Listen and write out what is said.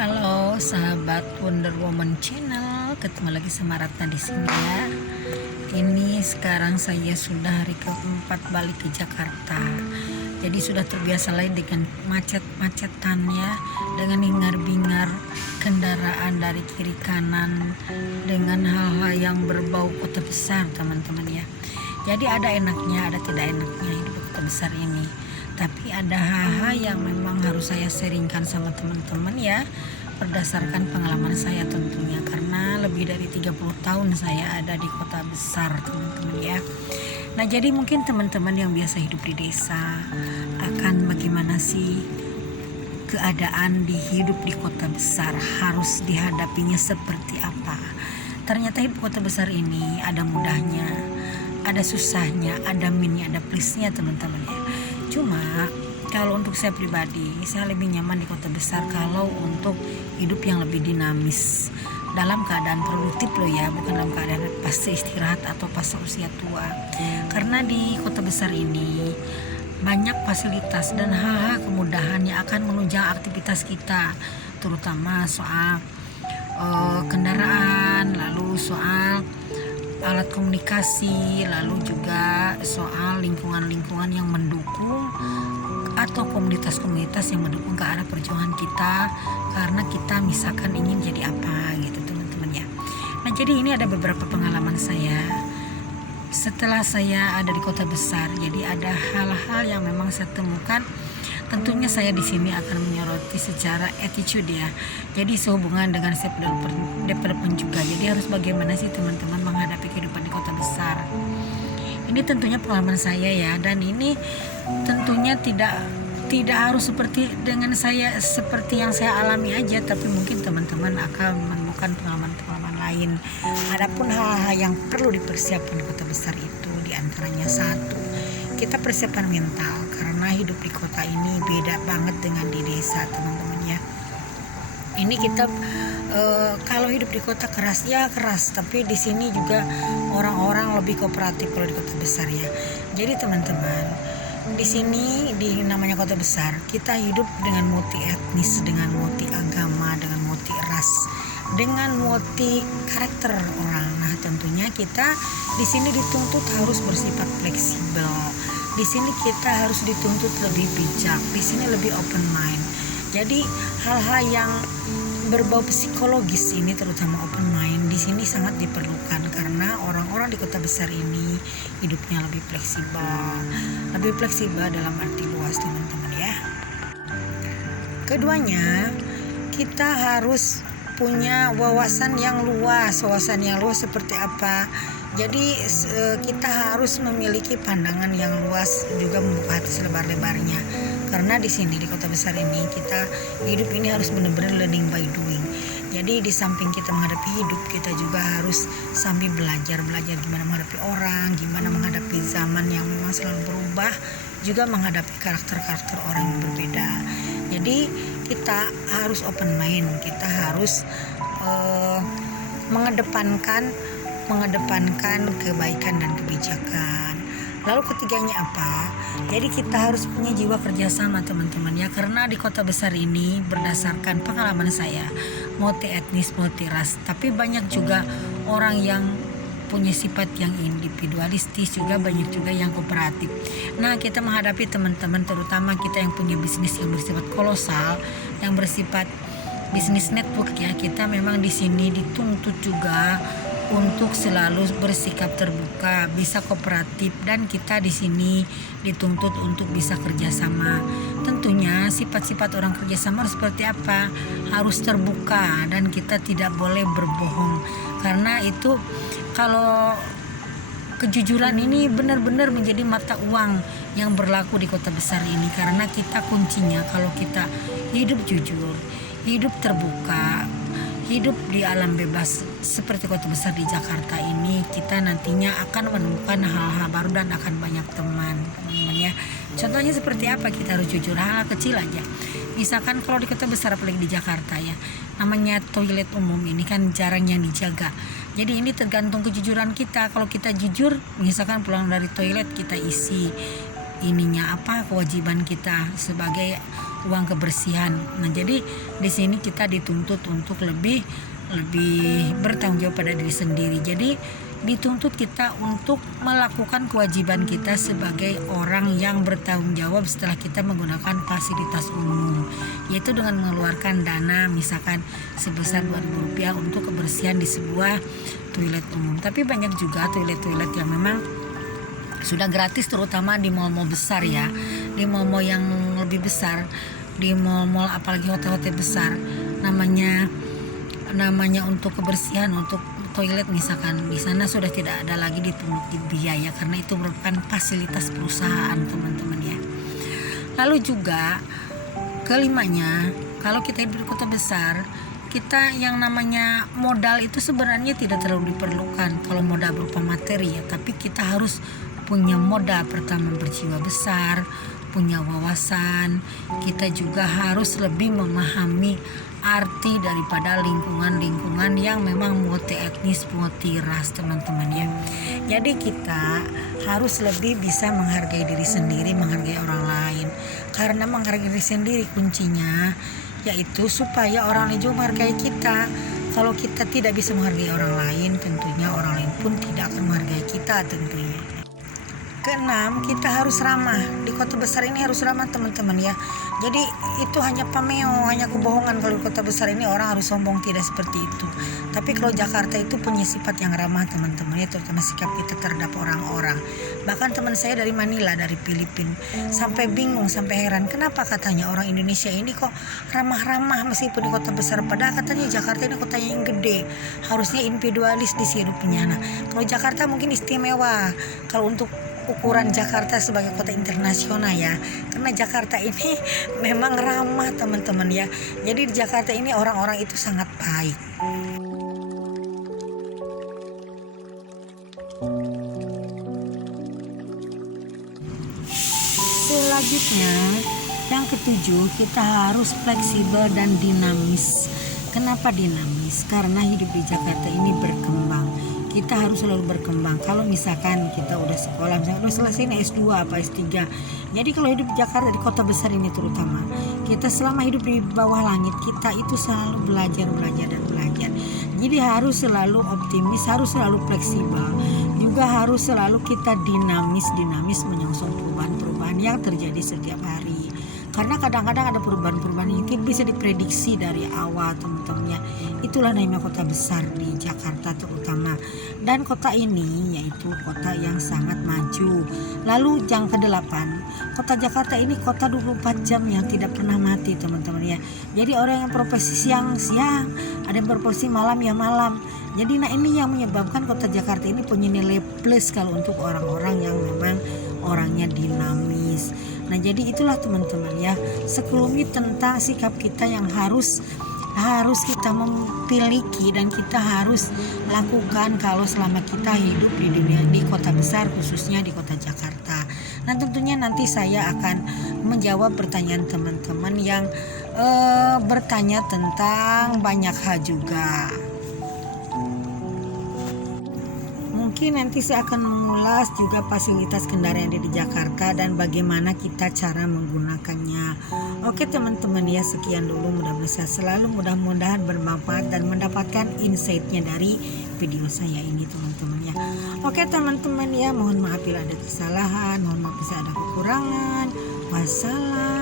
Halo sahabat Wonder Woman Channel, ketemu lagi sama Ratna di sini ya. Ini sekarang saya sudah hari keempat balik ke Jakarta. Jadi sudah terbiasa lagi dengan macet-macetan ya, dengan hingar-bingar kendaraan dari kiri kanan, dengan hal-hal yang berbau kota besar teman-teman ya. Jadi ada enaknya, ada tidak enaknya hidup di kota besar ini. Tapi ada hal-hal yang memang harus saya sharingkan sama teman-teman ya, berdasarkan pengalaman saya tentunya, karena lebih dari 30 tahun saya ada di kota besar teman-teman ya. Nah jadi mungkin teman-teman yang biasa hidup di desa akan bagaimana sih keadaan di hidup di kota besar, harus dihadapinya seperti apa. Ternyata hidup kota besar ini ada mudahnya, ada susahnya, ada minnya, ada plusnya teman-teman ya. Cuma kalau untuk saya pribadi, saya lebih nyaman di kota besar kalau untuk hidup yang lebih dinamis, dalam keadaan produktif loh ya, bukan dalam keadaan pasca istirahat atau pasca usia tua. Karena di kota besar ini banyak fasilitas dan hal-hal kemudahan yang akan menunjang aktivitas kita, terutama soal kendaraan, lalu soal alat komunikasi, lalu juga soal lingkungan-lingkungan yang mendukung atau komunitas-komunitas yang mendukung ke arah perjuangan kita, karena kita misalkan ingin jadi apa gitu teman-teman ya. Nah jadi ini ada beberapa pengalaman saya setelah saya ada di kota besar. Jadi ada hal-hal yang memang saya temukan. Tentunya saya di sini akan menyoroti secara attitude ya. Jadi sehubungan dengan self development juga. Jadi harus bagaimana sih teman-teman menghadapi kehidupan di kota besar. Ini tentunya pengalaman saya ya, dan ini tentunya tidak harus seperti dengan saya, seperti yang saya alami aja, tapi mungkin teman-teman akan menemukan pengalaman-pengalaman lain. Adapun hal-hal yang perlu dipersiapkan di kota besar itu diantaranya satu, kita persiapan mental, karena hidup di kota ini beda banget dengan di desa teman-teman ya. Ini kita kalau hidup di kota keras ya keras, tapi di sini juga orang-orang lebih kooperatif kalau di kota besar ya. Jadi teman-teman, di sini di namanya kota besar, kita hidup dengan multi etnis, dengan multi agama, dengan multi ras, dengan multi karakter orang. Nah tentunya kita di sini dituntut harus bersifat fleksibel. Di sini kita harus dituntut lebih bijak. Di sini lebih open mind. Jadi hal-hal yang berbau psikologis ini, terutama open mind, di sini sangat diperlukan, karena orang-orang di kota besar ini hidupnya lebih fleksibel dalam arti luas teman-teman ya. Keduanya, kita harus punya wawasan yang luas seperti apa. Jadi kita harus memiliki pandangan yang luas, juga membuka hati selebar-lebarnya. Karena di sini di kota besar ini kita hidup ini harus benar-benar learning by doing. Jadi di samping kita menghadapi hidup, kita juga harus sambil belajar gimana menghadapi orang, gimana menghadapi zaman yang memang selalu berubah, juga menghadapi karakter-karakter orang yang berbeda. Jadi kita harus open mind, kita harus mengedepankan kebaikan dan kebijakan. Lalu ketiganya apa? Jadi kita harus punya jiwa kerjasama teman-teman ya, karena di kota besar ini berdasarkan pengalaman saya, multi etnis, multi ras, tapi banyak juga orang yang punya sifat yang individualistis, juga banyak juga yang kooperatif. Nah kita menghadapi teman-teman, terutama kita yang punya bisnis yang bersifat kolosal, yang bersifat bisnis network ya, kita memang di sini dituntut juga untuk selalu bersikap terbuka, bisa kooperatif, dan kita di sini dituntut untuk bisa kerjasama. Tentunya sifat-sifat orang kerjasama harus seperti apa? Harus terbuka, dan kita tidak boleh berbohong, karena itu kalau kejujuran ini benar-benar menjadi mata uang yang berlaku di kota besar ini, karena kita kuncinya kalau kita hidup jujur, hidup terbuka, hidup di alam bebas seperti kota besar di Jakarta ini, kita nantinya akan menemukan hal-hal baru dan akan banyak teman ya. Contohnya seperti apa? Kita harus jujur, hal kecil aja. Misalkan kalau di kota besar, apalagi di Jakarta ya, namanya toilet umum ini kan jarang yang dijaga. Jadi ini tergantung kejujuran kita. Kalau kita jujur, misalkan pulang dari toilet kita isi ininya apa, kewajiban kita sebagai uang kebersihan. Nah, jadi di sini kita dituntut untuk lebih bertanggung jawab pada diri sendiri. Jadi dituntut kita untuk melakukan kewajiban kita sebagai orang yang bertanggung jawab setelah kita menggunakan fasilitas umum, yaitu dengan mengeluarkan dana misalkan sebesar Rp2.000 untuk kebersihan di sebuah toilet umum. Tapi banyak juga toilet-toilet yang memang sudah gratis, terutama di mal-mal besar ya, di mal-mal yang lebih besar, di mal-mal apalagi hotel-hotel besar, namanya untuk kebersihan, untuk toilet misalkan, di sana sudah tidak ada lagi dipungut biaya karena itu merupakan fasilitas perusahaan, teman-teman ya. Lalu juga kelimanya, kalau kita hidup di kota besar, kita yang namanya modal itu sebenarnya tidak terlalu diperlukan kalau modal berupa materi ya, tapi kita harus punya modal pertama berjiwa besar, punya wawasan. Kita juga harus lebih memahami arti daripada lingkungan yang memang multi etnis, multi ras, teman-teman ya. Jadi kita harus lebih bisa menghargai diri sendiri, menghargai orang lain. Karena menghargai diri sendiri kuncinya yaitu supaya orang lain juga menghargai kita. Kalau kita tidak bisa menghargai orang lain, tentunya orang lain pun tidak akan menghargai kita tentunya. Keenam, kita harus ramah. Di kota besar ini harus ramah, teman-teman ya. Jadi itu hanya pameo, hanya kebohongan kalau di kota besar ini orang harus sombong, tidak seperti itu. Tapi kalau Jakarta itu punya sifat yang ramah, teman-teman ya, terutama sikap kita terhadap orang-orang. Bahkan teman saya dari Manila, dari Filipina, sampai bingung, sampai heran kenapa katanya orang Indonesia ini kok ramah-ramah meskipun di kota besar, padahal katanya Jakarta ini kotanya yang gede, harusnya individualis di hidupnya. Nah, kalau Jakarta mungkin istimewa kalau untuk ukuran Jakarta sebagai kota internasional ya, karena Jakarta ini memang ramah, teman-teman ya. Jadi di Jakarta ini orang-orang itu sangat baik. Selanjutnya yang ketujuh, kita harus fleksibel dan dinamis. Kenapa dinamis? Karena hidup di Jakarta ini berkembang. Kita harus selalu berkembang. Kalau misalkan kita udah sekolah, misalkan udah selesai nih S2 apa S3. Jadi kalau hidup di Jakarta, di kota besar ini terutama, kita selama hidup di bawah langit, kita itu selalu belajar. Jadi harus selalu optimis, harus selalu fleksibel. Juga harus selalu kita dinamis menyongsong perubahan-perubahan yang terjadi setiap hari. Karena kadang-kadang ada perubahan-perubahan yang bisa diprediksi dari awal, teman-teman ya. Itulah namanya kota besar di Jakarta terutama. Dan kota ini yaitu kota yang sangat maju. Lalu yang ke-8, kota Jakarta ini kota 24 jam yang tidak pernah mati, teman-teman ya. Jadi orang yang profesi siang, ada yang profesi malam ya malam. Jadi ini yang menyebabkan kota Jakarta ini punya nilai plus kalau untuk orang-orang yang memang orangnya dinamis. Nah, jadi itulah teman-teman ya, sekelumit tentang sikap kita yang harus kita memiliki dan kita harus lakukan kalau selama kita hidup di dunia, di kota besar, khususnya di kota Jakarta. Nah, tentunya nanti saya akan menjawab pertanyaan teman-teman yang bertanya tentang banyak hal juga. Mungkin nanti saya akan mengulas juga fasilitas kendaraan yang ada di Jakarta dan bagaimana kita cara menggunakannya. Oke teman-teman ya, sekian dulu, mudah-mudahan bermanfaat dan mendapatkan insight-nya dari video saya ini, teman-teman ya. Oke teman-teman ya, mohon maaf bila ada kesalahan, mohon maaf bisa ada kekurangan. Wassalam.